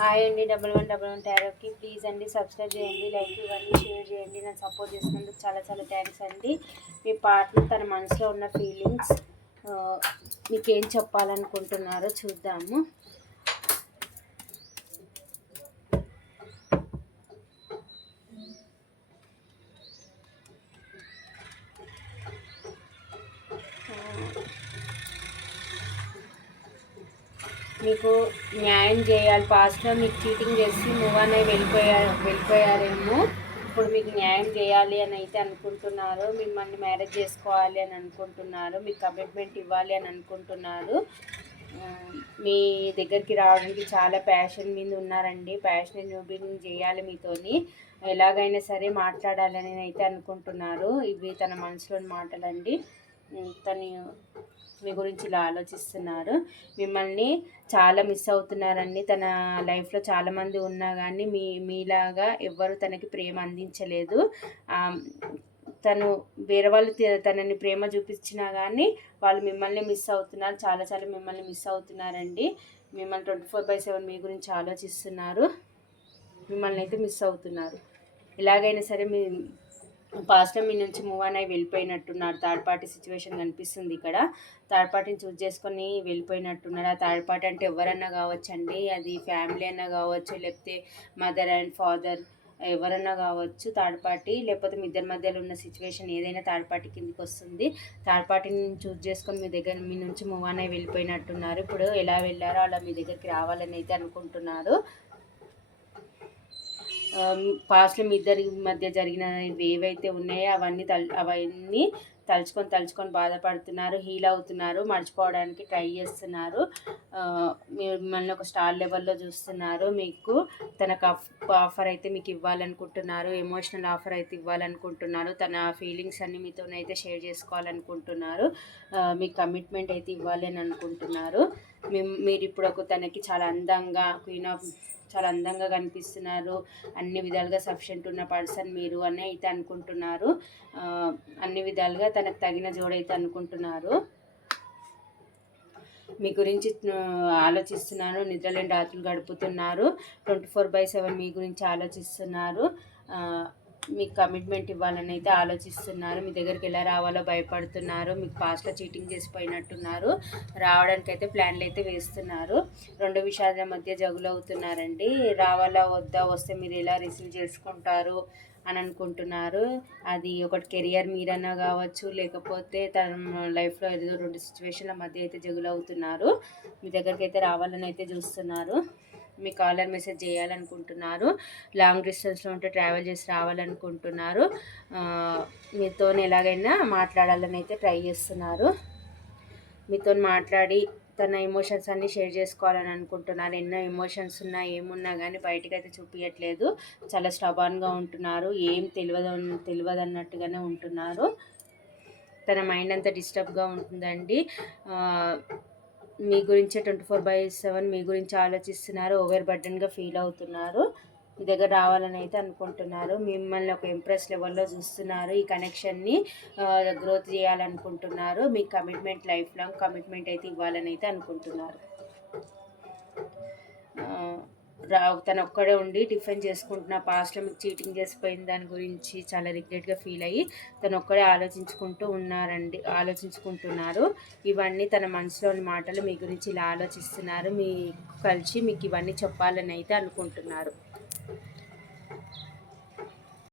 Hi అండి double one double one టారోకి. Please అండి సబ్స్క్రైబ్ చేయండి లైక్ ఇవ్వండి షేర్ చేయండి నన్ను సపోర్ట్ చేసినందుకు చాలా చాలా థ్యాంక్స్ అండి. మీ పార్ట్నర్ తన మనసులో ఉన్న ఫీలింగ్స్ మీకు ఏం చెప్పాలనుకుంటున్నారో చూద్దాము. మీకు న్యాయం చేయాలి. పాస్ట్లో మీకు చీటింగ్ చేసి మూవ్ అని వెళ్ళిపోయారు వెళ్ళిపోయారేమో. ఇప్పుడు మీకు న్యాయం చేయాలి అని అయితే అనుకుంటున్నారు. మిమ్మల్ని మ్యారేజ్ చేసుకోవాలి అని అనుకుంటున్నారు. మీకు కమిట్మెంట్ ఇవ్వాలి అని అనుకుంటున్నారు. మీ దగ్గరికి రావడానికి చాలా ప్యాషన్ మీద ఉన్నారండి. ప్యాషన్ చూపింగ్ చేయాలి మీతోని. ఎలాగైనా సరే మాట్లాడాలని అయితే అనుకుంటున్నారు. ఇవి తన మనసులోని మాటలండి. తను మీ గురించి ఇలా ఆలోచిస్తున్నారు. మిమ్మల్ని చాలా మిస్ అవుతున్నారండి. తన లైఫ్లో చాలామంది ఉన్నా కానీ మీ మీలాగా ఎవ్వరు తనకి ప్రేమ అందించలేదు. తను వేరే వాళ్ళు తనని ప్రేమ చూపించినా కానీ వాళ్ళు మిమ్మల్ని మిస్ అవుతున్నారు. చాలా చాలా మిమ్మల్ని మిస్ అవుతున్నారండి. మిమ్మల్ని ట్వంటీ ఫోర్ బై సెవెన్ మీ గురించి ఆలోచిస్తున్నారు. మిమ్మల్ని అయితే మిస్ అవుతున్నారు. ఎలాగైనా సరే మీ పాస్ట్లో మీ నుంచి మూవ్ అని అయి వెళ్ళిపోయినట్టున్నారు. థర్డ్ పార్టీ సిచ్యువేషన్ కనిపిస్తుంది ఇక్కడ. థర్డ్ పార్టీని చూస్ చేసుకొని వెళ్ళిపోయినట్టున్నారు. ఆ థర్డ్ పార్టీ అంటే ఎవరన్నా కావచ్చండి? అది ఫ్యామిలీ అన్నా కావచ్చు లేకపోతే మదర్ అండ్ ఫాదర్ ఎవరన్నా కావచ్చు థర్డ్ పార్టీ లేకపోతే మీ ఇద్దరి మధ్యలో ఉన్న సిచ్యువేషన్ ఏదైనా థర్డ్ పార్టీ కిందకి వస్తుంది. థర్డ్ పార్టీని చూస్ చేసుకొని మీ దగ్గర మీ నుంచి మూవ్ అని అయి వెళ్ళిపోయినట్టున్నారు. ఇప్పుడు ఎలా వెళ్ళారో అలా మీ దగ్గరికి రావాలని అయితే అనుకుంటున్నారు. పాస్ట్లో మీ ఇద్దరి మధ్య జరిగిన ఏవైతే ఉన్నాయో అవన్నీ అవన్నీ తలుచుకొని తలుచుకొని బాధపడుతున్నారు హీల్ అవుతున్నారు మర్చిపోవడానికి ట్రై చేస్తున్నారు. మిమ్మల్ని ఒక స్టార్ లెవెల్లో చూస్తున్నారు. మీకు తనకు ఆఫర్ అయితే మీకు ఇవ్వాలనుకుంటున్నారు ఎమోషనల్ ఆఫర్ అయితే ఇవ్వాలనుకుంటున్నారు తన ఫీలింగ్స్ అన్ని మీతోనైతే షేర్ చేసుకోవాలనుకుంటున్నారు. మీ మీకు కమిట్మెంట్ అయితే ఇవ్వాలని అనుకుంటున్నారు. మీరు ఇప్పుడు ఒక తనకి చాలా అందంగా క్వీన్ ఆఫ్ చాలా అందంగా కనిపిస్తున్నారు. అన్ని విధాలుగా సఫిషియంట్ ఉన్న పర్సన్ మీరు అని అయితే అనుకుంటున్నారు. అన్ని విధాలుగా తనకు తగిన జోడైతే అనుకుంటున్నారు. మీ గురించి ఆలోచిస్తున్నాను. ఆలోచిస్తున్నారు నిద్రలేని రాత్రులు గడుపుతున్నారు. ట్వంటీ ఫోర్ బై సెవెన్ మీ గురించి ఆలోచిస్తున్నారు. మీకు కమిట్మెంట్ ఇవ్వాలని అయితే ఆలోచిస్తున్నారు. మీ దగ్గరికి ఎలా రావాలో భయపడుతున్నారు. మీకు పాస్ట్లో చీటింగ్ చేసిపోయినట్టున్నారు. రావడానికి అయితే ప్లాన్లు అయితే వేస్తున్నారు. రెండు విషయాల మధ్య జగులవుతున్నారండి రావాలా వద్దా? వస్తే మీరు ఎలా రిసీవ్ చేసుకుంటారు? అని అనుకుంటున్నారు. అది ఒకటి కెరియర్ మీరన్నా కావచ్చు లేకపోతే తన లైఫ్లో ఏదో రెండు సిచ్యువేషన్ల మధ్య అయితే జగులవుతున్నారు మీ దగ్గరికి అయితే రావాలని అయితే చూస్తున్నారు. మీ కాలర్ మెసేజ్ చేయాలనుకుంటున్నారు లాంగ్ డిస్టెన్స్లో ఉంటే ట్రావెల్ చేసి రావాలనుకుంటున్నారు మీతో ఎలాగైనా మాట్లాడాలని అయితే ట్రై చేస్తున్నారు. మీతో మాట్లాడి తన ఎమోషన్స్ అన్నీ షేర్ చేసుకోవాలని అనుకుంటున్నారు. ఎన్నో ఎమోషన్స్ ఉన్నా ఏమున్నా కానీ బయటకు అయితే చూపించట్లేదు చాలా స్టబాన్గా ఉంటున్నారు. ఏం తెలియదు తెలియదు అన్నట్టుగానే ఉంటున్నారు. తన మైండ్ అంతా డిస్టర్బ్గా ఉంటుందండి. మీ గురించే ట్వంటీ ఫోర్ బై సెవెన్ మీ గురించి ఆలోచిస్తున్నారు ఓవర్ బర్డన్గా ఫీల్ అవుతున్నారు. మీ దగ్గర రావాలని అయితే అనుకుంటున్నారు. మిమ్మల్ని ఒక ఇంప్రెస్ లెవెల్లో చూస్తున్నారు. ఈ కనెక్షన్ని గ్రోత్ చేయాలనుకుంటున్నారు. మీ కమిట్మెంట్ లైఫ్ లాంగ్ కమిట్మెంట్ అయితే ఇవ్వాలని అయితే అనుకుంటున్నారు. తను ఒక్కడే ఉండి టిఫిన్ చేసుకుంటున్న పాస్ట్లో మీకు చీటింగ్ చేసిపోయిన దాని గురించి చాలా రిగ్రెట్గా ఫీల్ అయ్యి తను ఒక్కడే ఆలోచించుకుంటూ ఉన్నారండి ఆలోచించుకుంటున్నారు. ఇవన్నీ తన మనసులోని మాటలు మీ గురించి ఇలా ఆలోచిస్తున్నారు మీ కలిసి మీకు ఇవన్నీ చెప్పాలని అయితే అనుకుంటున్నారు.